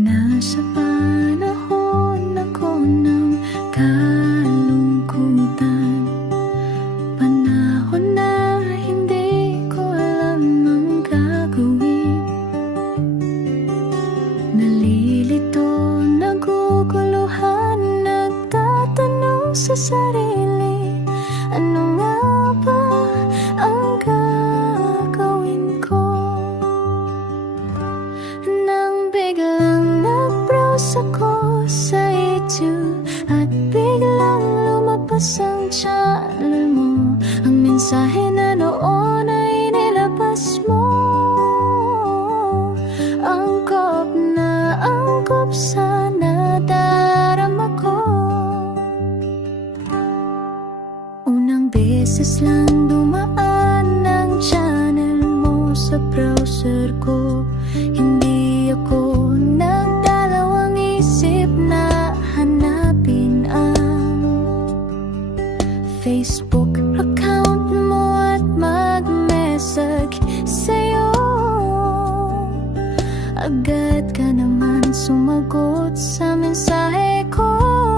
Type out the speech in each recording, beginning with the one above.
Nasa panahon sa sarili Ano nga ba ang gagawin ko? Nang biglang nag-browse ako sa YouTube At biglang lumabas ang channel mo Ang mensahe beses lang dumaan channel mo sa browser ko. Hindi ako nagdalawang isip na hanapin ang Facebook account mo at mag-message sa'yo. Agad ka naman sumagot sa mensahe ko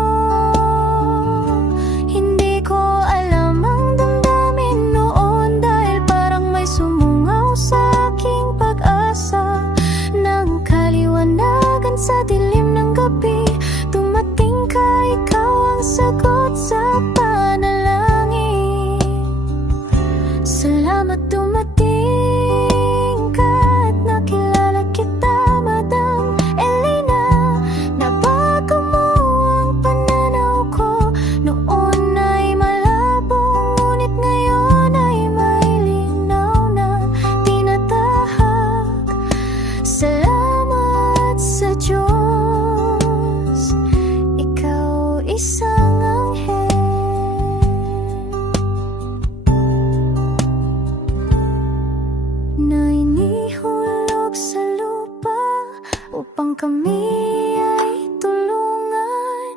kami ay tulungan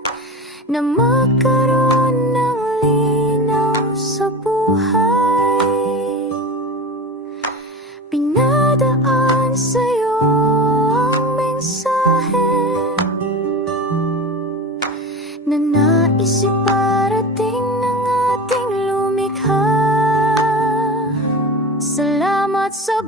na magkaroon ng linaw sa buhay. Pinadaan sa'yo ang mensahe na nais iparating ng ating lumikha. Salamat sa